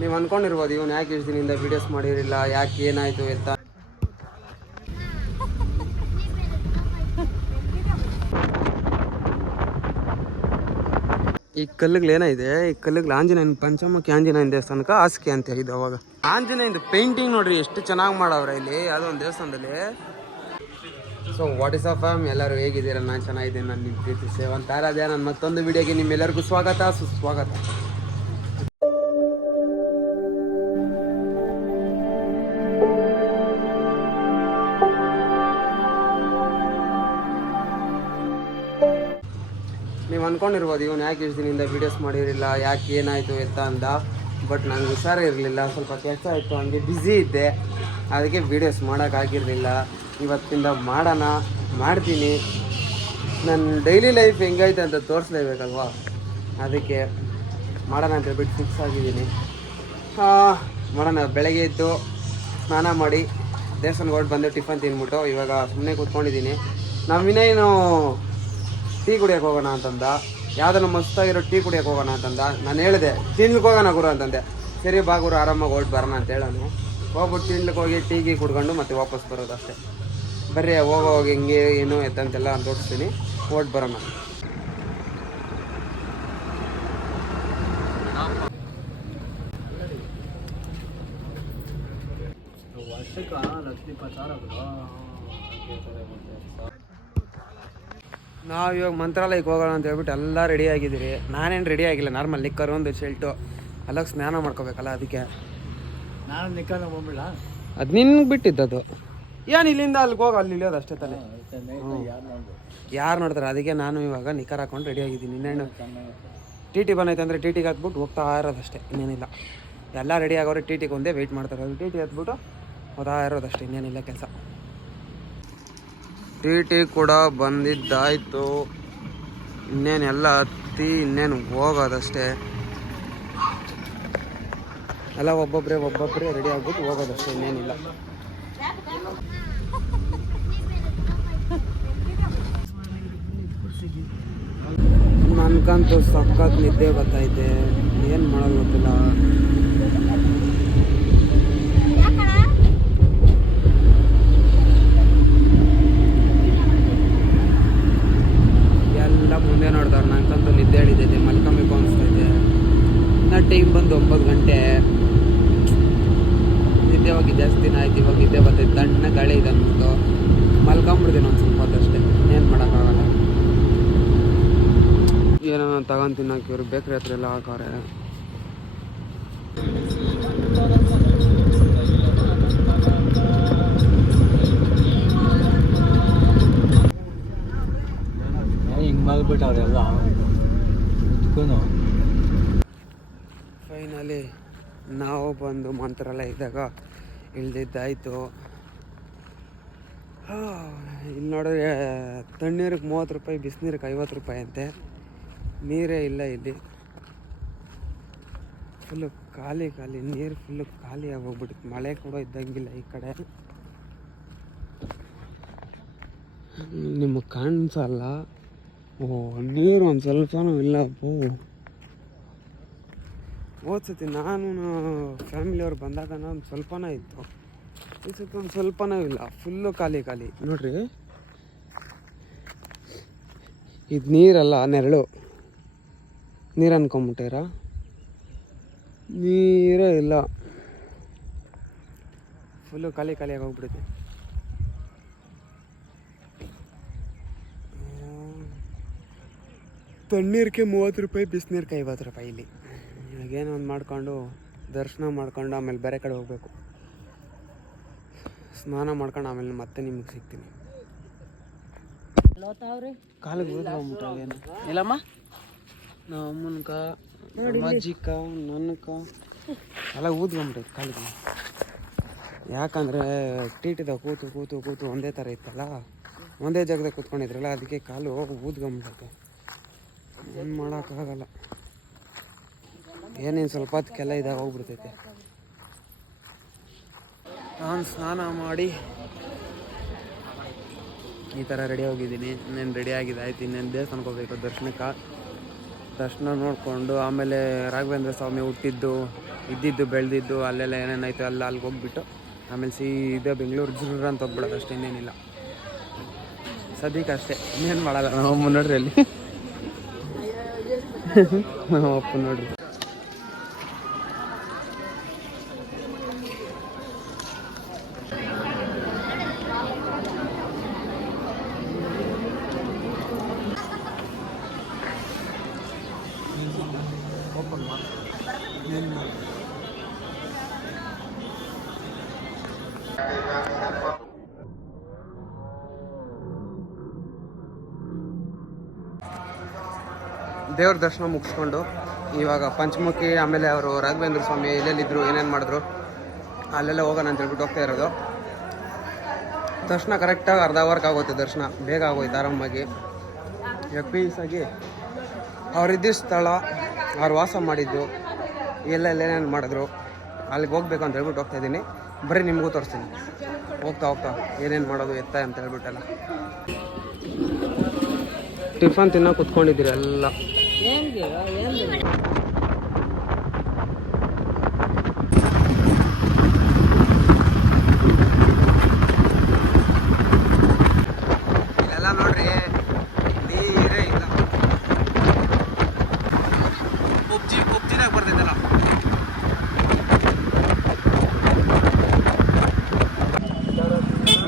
ನೀವು ಅಂದ್ಕೊಂಡಿರ್ಬೋದು ಇವನು ಯಾಕೆ ಇಷ್ಟು ದಿನದಿಂದ ವೀಡಿಯೋಸ್ ಮಾಡಿರಲಿಲ್ಲ, ಯಾಕೆ ಏನಾಯಿತು ಅಂತ. ಈ ಕಲ್ಲುಗಳೇನಿದೆ, ಈ ಕಲ್ಲುಗಳು ಆಂಜನೇಯನ ಪಂಚಮುಖಿ ಆಂಜನೇಯನ ದೇವಸ್ಥಾನಕ್ಕೆ ಹಾಸಿಗೆ ಅಂತ ಹೇಳಿದ್ದು ಅವಾಗ. ಆಂಜನೇಯಂದು ಪೇಂಟಿಂಗ್ ನೋಡ್ರಿ ಎಷ್ಟು ಚೆನ್ನಾಗಿ ಮಾಡವ್ರೆ ಇಲ್ಲಿ ಯಾವುದೋ ಒಂದು ದೇವಸ್ಥಾನದಲ್ಲಿ. So what is of fam, ಎಲ್ಲರೂ ಹೇಗಿದ್ದೀರಾ? ನಾನು ಚೆನ್ನಾಗಿದ್ದೀನಿ. ನಾನು ನಿಮ್ಮ ಪ್ರೀತಿ ಸೇವಂತ ಆರಾಧ್ಯ. ನನ್ನ ಮತ್ತೊಂದು ವಿಡಿಯೋಗೆ ನಿಮ್ಮೆಲ್ಲರಿಗೂ ಸ್ವಾಗತ ಸುಸ್ವಾಗತ. ನೀವು ಅಂದ್ಕೊಂಡಿರ್ಬೋದು ಇವನು ಯಾಕೆ ಇಷ್ಟು ದಿನದಿಂದ ವೀಡಿಯೋಸ್ ಮಾಡಿರಲಿಲ್ಲ, ಯಾಕೆ ಏನಾಯಿತು ಅಂತ ಅಂದ. ಬಟ್ ನನಗೆ ಹುಷಾರೇ ಇರಲಿಲ್ಲ, ಸ್ವಲ್ಪ ಕೆಲಸ ಇತ್ತು, ಹಂಗೆ ಬ್ಯುಸಿ ಇದ್ದೆ, ಅದಕ್ಕೆ ವೀಡಿಯೋಸ್ ಮಾಡೋಕ್ಕಾಗಿರಲಿಲ್ಲ. ಇವತ್ತಿಂದ ಮಾಡ್ತೀನಿ. ನನ್ನ ಡೈಲಿ ಲೈಫ್ ಹೆಂಗೈತೆ ಅಂತ ತೋರಿಸ್ಲೇಬೇಕಲ್ವಾ, ಅದಕ್ಕೆ ಮಾಡೋಣ ಅಂತ ಹೇಳ್ಬಿಟ್ಟು ಫಿಕ್ಸ್ ಆಗಿದ್ದೀನಿ. ಮಾಡೋಣ. ಬೆಳಗ್ಗೆ ಎದ್ದು ಸ್ನಾನ ಮಾಡಿ ದೇವಸ್ಥಾನಕ್ಕೆ ಹೊರಟು ಬಂದು ಟಿಫನ್ ತಿಂದ್ಬಿಟ್ಟು ಇವಾಗ ಸುಮ್ಮನೆ ಕೂತ್ಕೊಂಡಿದ್ದೀನಿ. ನಮ್ಮ ವಿನಯನು ಟೀ ಕುಡಿಯೋಕೆ ಹೋಗೋಣ ಅಂತಂದ, ಯಾವುದನ್ನು ಮಸ್ತಾಗಿರೋ ಟೀ ಕುಡಿಯೋಕೆ ಹೋಗೋಣ ಅಂತಂದ. ನಾನು ಹೇಳಿದೆ ತಿನ್ಲಿಕ್ಕೆ ಹೋಗೋಣ ಗುರು ಅಂತಂದೆ. ಸರಿ ಬಾ ಗುರು, ಆರಾಮಾಗಿ ಹೊರಟು ಬರೋಣ ಅಂತ ಹೇಳೋನು. ಹೋಗ್ಬಿಟ್ಟು ತಿನ್ಲಿಕ್ಕೆ ಹೋಗಿ ಟೀಗೆ ಕುಡ್ಕೊಂಡು ಮತ್ತೆ ವಾಪಸ್ ಬರೋದು ಅಷ್ಟೇ. ಬರ್ರಿ ಹೋಗಿ ಹಿಂಗೆ ಏನು ಎತ್ತಂತೆಲ್ಲ ತೋರಿಸ್ತೀನಿ, ಹೊರಟು ಬರೋಣ. ನಾವು ಇವಾಗ ಮಂತ್ರಾಲಯಕ್ಕೆ ಹೋಗೋಣ ಅಂತ ಹೇಳ್ಬಿಟ್ಟು ಎಲ್ಲ ರೆಡಿ ಆಗಿದ್ದೀರಿ. ನಾನೇನು ರೆಡಿ ಆಗಿಲ್ಲ, ನಾರ್ಮಲ್ ನಿಕ್ಕರು ಒಂದು ಶರ್ಟು, ಅಲ್ಲಾಗ ಸ್ನಾನ ಮಾಡ್ಕೋಬೇಕಲ್ಲ, ಅದಕ್ಕೆ ನಾನು ನಿಕ್ಕಲ್ಲ ಹೋಗ್ಬಿಡ. ಅದು ನಿನ್ಗೆ ಬಿಟ್ಟಿದ್ದದು. ಏನು ಇಲ್ಲಿಂದ ಅಲ್ಲಿಗೆ ಹೋಗಿ ಅಲ್ಲಿ ಇಳಿಯೋದು ಅಷ್ಟೇ ತಾನೆ. ಯಾರು ನೋಡ್ತಾರೆ, ಅದಕ್ಕೆ ನಾನು ಇವಾಗ ನಿಕ್ಕರ್ ಹಾಕೊಂಡು ರೆಡಿ ಆಗಿದ್ದೀನಿ. ಇನ್ನೇನು ಟಿ ಟಿ ಬಂದೈತೆ ಅಂದರೆ ಟಿ ಟಿಗೆ ಹತ್ಬಿಟ್ಟು ಹೋಗ್ತಾ ಇರೋದಷ್ಟೇ, ಇನ್ನೇನಿಲ್ಲ. ಎಲ್ಲ ರೆಡಿ ಆಗೋರು ಟಿ ಟಿಗೆ ಒಂದೇ ವೆಯ್ಟ್ ಮಾಡ್ತಾರೆ. ಅದು ಟಿ ಟಿ ಹತ್ಬಿಟ್ಟು ಹೋಗ್ತಾ ಇರೋದಷ್ಟೇ, ಇನ್ನೇನಿಲ್ಲ ಕೆಲಸ. ಟಿ ಟಿ ಕೂಡ ಬಂದಿದ್ದಾಯಿತು, ಇನ್ನೇನು ಎಲ್ಲ ಹತ್ತಿ ಇನ್ನೇನು ಹೋಗೋದಷ್ಟೇ. ಎಲ್ಲ ಒಬ್ಬೊಬ್ಬರೇ ರೆಡಿ ಆಗ್ಬಿಟ್ಟು ಹೋಗೋದಷ್ಟೇ, ಇನ್ನೇನಿಲ್ಲ. ನನಗಂತೂ ಸಖತ್ ನಿದ್ದೆ ಗೊತ್ತೈತೆ, ಏನು ಮಾಡೋದು ಗೊತ್ತಿಲ್ಲ. ಎಲ್ಲ ಮುಂದೆ ನೋಡ್ತಾರೆ, ನನಗಂತೂ ನಿದ್ದೆ ಹೇಳಿದ್ದೈತೆ, ಮಲ್ಕೊಬೇಕು ಅನಿಸ್ತೈತೆ. ನಾ ಟೈಮ್ ಬಂದು 9 ಗಂಟೆ. ನಿದ್ದೆ ಹೋಗಿ ಜಾಸ್ತಿ ದಿನ ಆಯ್ತು, ಇವಾಗ ನಿದ್ದೆ ಬರ್ತೈತೆ, ತಣ್ಣ ಗಾಳಿ ಇದೆ ಅಂದ್ಬಿಟ್ಟು ಮಲ್ಕೊಂಬಿಡ್ತೀನಿ ಒಂದು ಸ್ವಲ್ಪ ಹೊತ್ತಷ್ಟೇ, ಏನು ಮಾಡೋಕ್ಕಾಗಲ್ಲ. ಏನೋ ತಗೊಂಡು ತಿನ್ನೋಕೆ ಇವರು ಬೇಕ್ರಿ ಹತ್ರ ಎಲ್ಲ ಹಾಕವ್ರೆ. ಹಿಂಗೆ ಮಲ್ಬಿಟ್ಟವ್ರೆಲ್ಲ. ಫೈನಲಿ ನಾವು ಬಂದು ಮಂತ್ರಾಲಯದಾಗ ಇಳ್ದಿದ್ದಾಯಿತು. ಇಲ್ಲಿ ನೋಡಿದ್ರೆ ತಣ್ಣೀರಿಗೆ 30 ರೂಪಾಯಿ, ಬಿಸಿನೀರಿಗೆ 50 ರೂಪಾಯಿ ಅಂತೆ. ನೀರೇ ಇಲ್ಲ ಇಲ್ಲಿ, ಫುಲ್ಲು ಖಾಲಿ, ನೀರು ಫುಲ್ಲು ಖಾಲಿ ಆಗೋಗ್ಬಿಡುತ್ತೆ. ಮಳೆ ಕೂಡ ಇದ್ದಂಗಿಲ್ಲ ಈ ಕಡೆ, ನಿಮಗೆ ಕಾಣಿಸಲ್ಲ. ನೀರು ಒಂದು ಸ್ವಲ್ಪನೂ ಇಲ್ಲ. ಓದ್ಸತಿ ನಾನು ಫ್ಯಾಮಿಲಿಯವ್ರು ಬಂದಾಗ ಒಂದು ಸ್ವಲ್ಪನೇ ಇತ್ತು, ಈ ಸತಿ ಒಂದು ಸ್ವಲ್ಪನೂ ಇಲ್ಲ, ಫುಲ್ಲು ಖಾಲಿ ನೋಡ್ರಿ. ಇದು ನೀರಲ್ಲ, ನೆರಳು. ನೀರು ಅನ್ಕೊಂಬಿಟ್ಟಿರ, ನೀರೇ ಇಲ್ಲ, ಫುಲ್ಲು ಖಾಲಿಯಾಗಿ ಹೋಗ್ಬಿಡುತ್ತೆ. ತಣ್ಣೀರಿಗೆ 30 ರೂಪಾಯಿ, ಬಿಸಿನೀರಿಗೆ 50 ರೂಪಾಯಿ ಇಲ್ಲಿ. ಇವಾಗೇನೋ ಒಂದು ಮಾಡ್ಕೊಂಡು ದರ್ಶನ ಮಾಡ್ಕೊಂಡು ಆಮೇಲೆ ಬೇರೆ ಕಡೆ ಹೋಗ್ಬೇಕು. ಸ್ನಾನ ಮಾಡ್ಕೊಂಡು ಆಮೇಲೆ ಮತ್ತೆ ನಿಮಗೆ ಸಿಗ್ತೀನಿ. ಕಾಲಿಗೆ ಊದ್ಕೊಂಬಿಟ್ಟ ಏನು ಇಲ್ಲಮ್ಮ, ನಮ್ಮ ಅಮ್ಮನ್ಕ, ಅಜ್ಜಿಕ, ನನ್ನಕ ಎಲ್ಲ ಊದ್ಕೊಂಬಿಟ್ಟೈತೆ ಕಾಲಿಗೆ. ಯಾಕಂದರೆ ಟಿಟಿದಾಗ ಕೂತು ಒಂದೇ ಥರ ಇತ್ತಲ್ಲ, ಒಂದೇ ಜಾಗದಾಗ ಕೂತ್ಕೊಂಡಿದ್ರಲ್ಲ, ಅದಕ್ಕೆ ಕಾಲು ಊದ್ಕೊಂಬಿಟ್ಟೈತೆ. ಏನು ಮಾಡೋಕ್ಕಾಗಲ್ಲ, ಏನೇನು ಸ್ವಲ್ಪ ಹೊತ್ತಿಗೆಲ್ಲ ಇದಾಗ ಹೋಗ್ಬಿಡ್ತೈತೆ. ನಾನು ಸ್ನಾನ ಮಾಡಿ ಈ ಥರ ರೆಡಿ ಹೋಗಿದ್ದೀನಿ. ಇನ್ನೇನು ರೆಡಿ ಆಗಿದೆ, ಆಯ್ತು. ಇನ್ನೇನು ದೇವಸ್ಥಾನಕ್ಕೆ ಹೋಗ್ಬೇಕು ದರ್ಶನಕ್ಕೆ. ದರ್ಶನ ನೋಡಿಕೊಂಡು ಆಮೇಲೆ ರಾಘವೇಂದ್ರ ಸ್ವಾಮಿ ಹುಟ್ಟಿದ್ದು ಇದ್ದಿದ್ದು ಬೆಳೆದಿದ್ದು ಅಲ್ಲೆಲ್ಲ ಏನೇನಾಯ್ತು ಎಲ್ಲ ಅಲ್ಲಿಗೆ ಹೋಗ್ಬಿಟ್ಟು ಆಮೇಲೆ ಸೀದಾ ಬೆಂಗಳೂರು ಜುರ್ರ ಅಂತ ಹೋಗ್ಬಿಡೋದು ಅಷ್ಟೇ, ಇನ್ನೇನಿಲ್ಲ ಸದ್ಯಕ್ಕೆ ಅಷ್ಟೇ, ಇನ್ನೇನು ಮಾಡಲ್ಲ. ನಮ್ಮ ನೋಡ್ರಿ ಅಲ್ಲಿ ನಮ್ಮ ಅಪ್ಪ ನೋಡ್ರಿ. ದೇವ್ರ ದರ್ಶನ ಮುಗಿಸ್ಕೊಂಡು ಇವಾಗ ಪಂಚಮುಖಿ ಆಮೇಲೆ ಅವರು ರಾಘವೇಂದ್ರ ಸ್ವಾಮಿ ಎಲ್ಲೆಲ್ಲಿದ್ರು ಏನೇನು ಮಾಡಿದ್ರು ಅಲ್ಲೆಲ್ಲ ಹೋಗೋಣ ಅಂತ ಹೇಳ್ಬಿಟ್ಟು ಹೋಗ್ತಾ ಇರೋದು. ದರ್ಶನ ಕರೆಕ್ಟಾಗಿ ಅರ್ಧ ಅವರ್ಗೆ ಆಗುತ್ತೆ, ದರ್ಶನ ಬೇಗ ಆಗೋಯ್ತು ಆರಾಮಾಗಿ. ಪೀಸಾಗಿ ಅವರಿದ್ದ ಸ್ಥಳ, ಅವ್ರು ವಾಸ ಮಾಡಿದ್ದು ಏನೇನು ಮಾಡಿದ್ರು ಅಲ್ಲಿಗೆ ಹೋಗ್ಬೇಕು ಅಂತ ಹೇಳ್ಬಿಟ್ಟು ಹೋಗ್ತಾ ಇದ್ದೀನಿ. ಬರೀ ನಿಮಗೂ ತೋರಿಸ್ತೀನಿ ಹೋಗ್ತಾ ಹೋಗ್ತಾ ಏನೇನು ಮಾಡೋದು ಎತ್ತ ಅಂತ ಹೇಳ್ಬಿಟ್ಟೆಲ್ಲ. ಟಿಫನ್ ತಿನ್ನೋ ಕುತ್ಕೊಂಡಿದ್ದೀರಿ ಎಲ್ಲ. ಇಲ್ಲೆಲ್ಲ ನೋಡ್ರಿ ನೀರೇ ಇಲ್ಲ, ಪಬ್ಜಿನಾಗ ಬರ್ತೈತಲ್ಲ.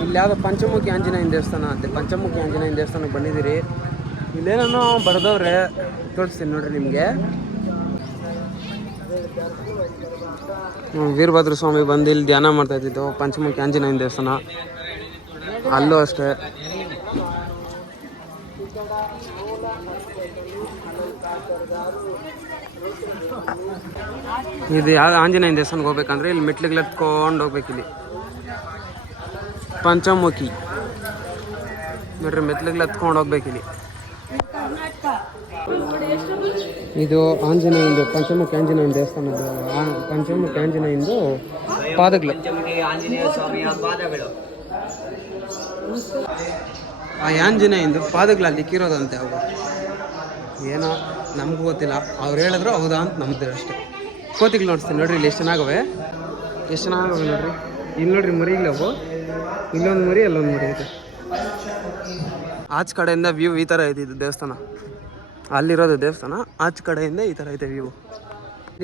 ಇಲ್ಲಿ ಯಾವುದೋ ಪಂಚಮುಖಿ ಆಂಜನೇಯನ ದೇವಸ್ಥಾನ ಅಂತೆ. ಪಂಚಮುಖಿ ಆಂಜನೇಯನ ದೇವಸ್ಥಾನಕ್ಕೆ ಬಂದಿದ್ದೀರಿ. ಇಲ್ಲೇನೋ ಬರ್ದವ್ರೆ, ತೋರಿಸ್ತೀನಿ ನೋಡ್ರಿ ನಿಮಗೆ. ವೀರಭದ್ರ ಸ್ವಾಮಿ ಬಂದು ಇಲ್ಲಿ ಧ್ಯಾನ ಮಾಡ್ತಾ ಇದ್ದಿದ್ದು. ಪಂಚಮುಖಿ ಆಂಜನೇಯನ ದೇವಸ್ಥಾನ ಅಲ್ಲೂ ಅಷ್ಟೇ. ಇದು ಯಾವ್ದು ಆಂಜನೇಯನ ದೇವಸ್ಥಾನಕ್ಕೆ ಹೋಗ್ಬೇಕಂದ್ರೆ ಇಲ್ಲಿ ಮೆಟ್ಲಿಗೆ ಹತ್ಕೊಂಡು ಹೋಗ್ಬೇಕು. ಇಲ್ಲಿ ಪಂಚಮುಖಿ ನೋಡ್ರಿ, ಮೆಟ್ಲಿಗೆ ಹತ್ಕೊಂಡು ಹೋಗ್ಬೇಕು. ಇಲ್ಲಿ ಇದು ಆಂಜನೇಯಂದು ಪಂಚಮುಖಿ ಆಂಜನೇಯನ ದೇವಸ್ಥಾನದ್ದು. ಪಂಚಮುಖಿ ಆಂಜನೇಯಂದು ಪಾದಗಳು. ಆ ಆಂಜನೇಯಂದು ಪಾದಗಳಲ್ಲಿ ಇಕ್ಕಿರೋದಂತೆ. ಅವು ಏನೋ ನಮಗೂ ಗೊತ್ತಿಲ್ಲ, ಅವ್ರು ಹೇಳಿದ್ರು ಹೌದಾ ಅಂತ ನಮ್ದು ಅಷ್ಟೇ. ಕೋತಿಗಳು ನೋಡ್ತೀನಿ ನೋಡ್ರಿ, ಇಲ್ಲಿ ಎಷ್ಟು ಚೆನ್ನಾಗವೆ ನೋಡ್ರಿ. ಇಲ್ಲಿ ನೋಡ್ರಿ ಮರಿಗಳವು, ಇಲ್ಲೊಂದು ಮರಿ ಅಲ್ಲೊಂದು ಮರಿ ಐತೆ. ಆಚ ಕಡೆಯಿಂದ ವ್ಯೂ ಈ ಥರ ಐತೆ. ಇದು ದೇವಸ್ಥಾನ, ಅಲ್ಲಿರೋದು ದೇವಸ್ಥಾನ, ಆಚ ಕಡೆಯಿಂದ ಈ ಥರ ಐತೆ ವ್ಯೂ.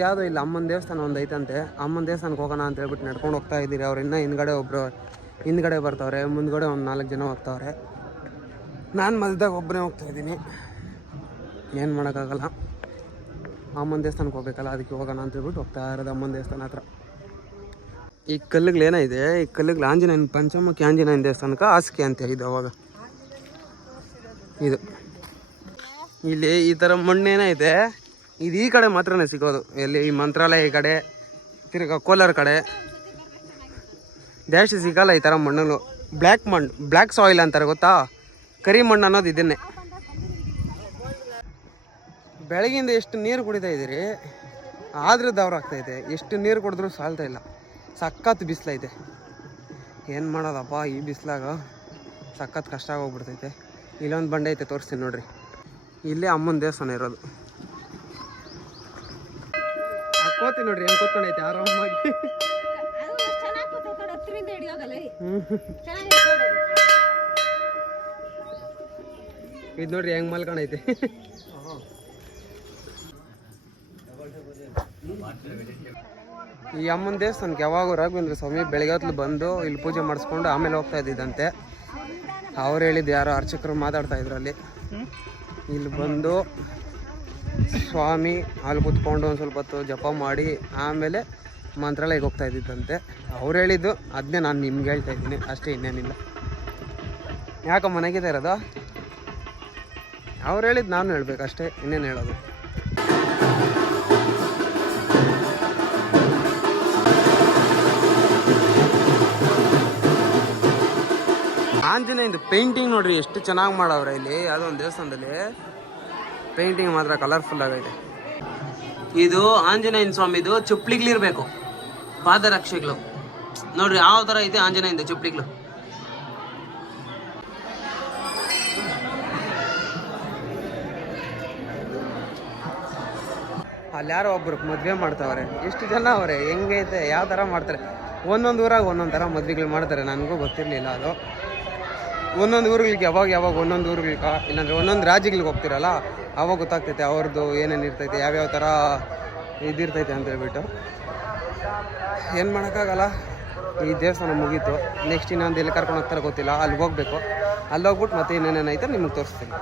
ಯಾವುದೋ ಇಲ್ಲ ಅಮ್ಮನ ದೇವಸ್ಥಾನ ಒಂದು ಐತಂತೆ. ಅಮ್ಮನ ದೇವಸ್ಥಾನಕ್ಕೆ ಹೋಗೋಣ ಅಂತ ಹೇಳ್ಬಿಟ್ಟು ನಡ್ಕೊಂಡು ಹೋಗ್ತಾ ಇದ್ದೀರಿ. ಅವ್ರು ಇನ್ನೂ ಹಿಂದ್ಗಡೆ ಬರ್ತಾವ್ರೆ, ಮುಂದ್ಗಡೆ ಒಂದು 4 ಜನ ಹೋಗ್ತಾವ್ರೆ. ನಾನು ಮಧ್ಯದಾಗ ಒಬ್ಬನೇ ಹೋಗ್ತಾ ಇದ್ದೀನಿ. ಏನು ಮಾಡೋಕ್ಕಾಗಲ್ಲ, ಅಮ್ಮನ ದೇವಸ್ಥಾನಕ್ಕೆ ಹೋಗ್ಬೇಕಲ್ಲ, ಅದಕ್ಕೆ ಹೋಗೋಣ ಅಂತ ಹೇಳ್ಬಿಟ್ಟು ಹೋಗ್ತಾ ಇರೋದು ಅಮ್ಮನ ದೇವಸ್ಥಾನ ಹತ್ರ. ಈ ಕಲ್ಲುಗಳೇನಿದೆ, ಈ ಕಲ್ಲುಗಳು ಆಂಜನೇಯನ ಪಂಚಮುಖಿ ಆಂಜನೇಯನ ದೇವಸ್ಥಾನಕ್ಕೆ ಹಾಸಿಗೆ ಅಂತ ಇದು. ಅವಾಗ ಇದು ಇಲ್ಲಿ ಈ ಥರ ಮಣ್ಣೇನೈತೆ, ಇದು ಈ ಕಡೆ ಮಾತ್ರನೇ ಸಿಗೋದು. ಎಲ್ಲಿ ಈ ಮಂತ್ರಾಲಯ ಈ ಕಡೆ, ತಿರ್ಗಾ ಕೋಲಾರ ಕಡೆ ಜಾಸ್ತಿ ಸಿಗಲ್ಲ ಈ ಥರ ಮಣ್ಣು. ಬ್ಲ್ಯಾಕ್ ಮಣ್ಣು, ಬ್ಲ್ಯಾಕ್ ಸಾಯಿಲ್ ಅಂತಾರೆ ಗೊತ್ತಾ, ಕರಿ ಮಣ್ಣು ಅನ್ನೋದು ಇದನ್ನೇ. ಬೆಳಗಿಂದ ಎಷ್ಟು ನೀರು ಕುಡಿತಾ ಇದ್ದೀರಿ, ಆದ್ರೂ ದವ್ರ ಆಗ್ತೈತೆ. ಎಷ್ಟು ನೀರು ಕುಡಿದ್ರೂ ಸಾಲ್ತಾ ಇಲ್ಲ. ಸಖತ್ ಬಿಸಿಲೈತೆ, ಏನು ಮಾಡೋದಪ್ಪ ಈ ಬಿಸಿಲಾಗ, ಸಖತ್ ಕಷ್ಟ ಆಗೋಗ್ಬಿಡ್ತೈತೆ. ಇಲ್ಲೊಂದು ಬಂಡೆ ಐತೆ, ತೋರಿಸ್ತೀನಿ ನೋಡ್ರಿ. ಇಲ್ಲೇ ಅಮ್ಮನ ದೇವಸ್ಥಾನ ಇರೋದು. ಕೋತಿ ನೋಡ್ರಿ ಹೆಂಗೆ ಕೂತ್ಕೊಂಡೈತೆ ಆರಾಮಾಗಿ. ಇದು ನೋಡ್ರಿ ಹೆಂಗ್ ಮಲ್ಕೊಂಡೈತೆ. ಈ ಅಮ್ಮನ ದೇವಸ್ಥಾನಕ್ಕೆ ಯಾವಾಗ ರಾಘವೇಂದ್ರ ಸ್ವಾಮಿ ಬೆಳಗ್ಗೆ ಹೊತ್ತು ಬಂದು ಇಲ್ಲಿ ಪೂಜೆ ಮಾಡಿಸ್ಕೊಂಡು ಆಮೇಲೆ ಹೋಗ್ತಾ ಇದ್ದಿದ್ದಂತೆ. ಅವ್ರು ಹೇಳಿದ್ದು ಯಾರೋ ಅರ್ಚಕರು ಮಾತಾಡ್ತಾ ಇದ್ರು ಅಲ್ಲಿ. ಇಲ್ಲಿ ಬಂದು ಸ್ವಾಮಿ ಅಲ್ಲಿ ಕೂತ್ಕೊಂಡು ಒಂದು ಸ್ವಲ್ಪ ಹೊತ್ತು ಜಪ ಮಾಡಿ ಆಮೇಲೆ ಮಂತ್ರಾಲಯಕ್ಕೆ ಹೋಗ್ತಾ ಇದ್ದಿದ್ದಂತೆ. ಅವ್ರು ಹೇಳಿದ್ದು ಅದನ್ನೇ ನಾನು ನಿಮ್ಗೆ ಹೇಳ್ತಾ ಇದ್ದೀನಿ ಅಷ್ಟೇ, ಇನ್ನೇನಿಲ್ಲ. ಯಾಕಮ್ಮ ಮನೆಗಿದೆ ಇರೋದು? ಅವ್ರು ಹೇಳಿದ್ದು ನಾನು ಹೇಳ್ಬೇಕಷ್ಟೇ, ಇನ್ನೇನು ಹೇಳೋದು. ಆಂಜನೇಯಂದು ಪೇಂಟಿಂಗ್ ನೋಡ್ರಿ ಎಷ್ಟು ಚೆನ್ನಾಗಿ ಮಾಡವ್ರೆ ಇಲ್ಲಿ. ಯಾವುದೋ ಒಂದು ದೇವಸ್ಥಾನದಲ್ಲಿ ಪೇಂಟಿಂಗ್ ಮಾತ್ರ ಕಲರ್ಫುಲ್ ಆಗೈತೆ. ಇದು ಆಂಜನೇಯನ ಸ್ವಾಮಿದು ಚುಪ್ಲಿಗ್ಲಿರ್ಬೇಕು, ಪಾದರಕ್ಷೆಗಳು ನೋಡ್ರಿ ಯಾವ ಥರ ಐತೆ ಆಂಜನೇಯಂದು ಚುಪ್ಲಿಗ್ಲು. ಅಲ್ಲಿ ಯಾರೋ ಒಬ್ರು ಮದುವೆ ಮಾಡ್ತಾವ್ರೆ. ಎಷ್ಟು ಜನ ಅವರೇ, ಹೆಂಗೈತೆ, ಯಾವ ಥರ ಮಾಡ್ತಾರೆ. ಒಂದೊಂದು ಊರಾಗ ಒಂದೊಂದು ಥರ ಮದುವೆಗಳು ಮಾಡ್ತಾರೆ. ನನಗೂ ಗೊತ್ತಿರಲಿಲ್ಲ ಅದು. ಒಂದೊಂದು ಊರುಗಳಿಗೆ ಯಾವಾಗ ಒಂದೊಂದು ಊರುಗಳಿಗೆ ಇಲ್ಲಾಂದರೆ ಒಂದೊಂದು ರಾಜ್ಯಗಳಿಗೆ ಹೋಗ್ತಿರಲ್ಲ, ಆವಾಗ ಗೊತ್ತಾಗ್ತೈತೆ ಅವ್ರದ್ದು ಏನೇನು ಇರ್ತೈತೆ, ಯಾವ್ಯಾವ ಥರ ಇದಿರ್ತೈತೆ ಅಂತ ಹೇಳ್ಬಿಟ್ಟು. ಏನು ಮಾಡೋಕ್ಕಾಗಲ್ಲ. ಈ ದೇವಸ್ಥಾನ ಮುಗೀತು. ನೆಕ್ಸ್ಟ್ ಇನ್ನೊಂದು ಎಲ್ಲಿ ಕರ್ಕೊಂಡು ಹೋಗ್ತಾರೋ ಗೊತ್ತಿಲ್ಲ, ಅಲ್ಲಿ ಹೋಗ್ಬೇಕು. ಅಲ್ಲಿ ಹೋಗ್ಬಿಟ್ಟು ಮತ್ತೆ ಏನೇನೇನೈತೆ ನಿಮಗೆ ತೋರಿಸ್ತೀನಿ.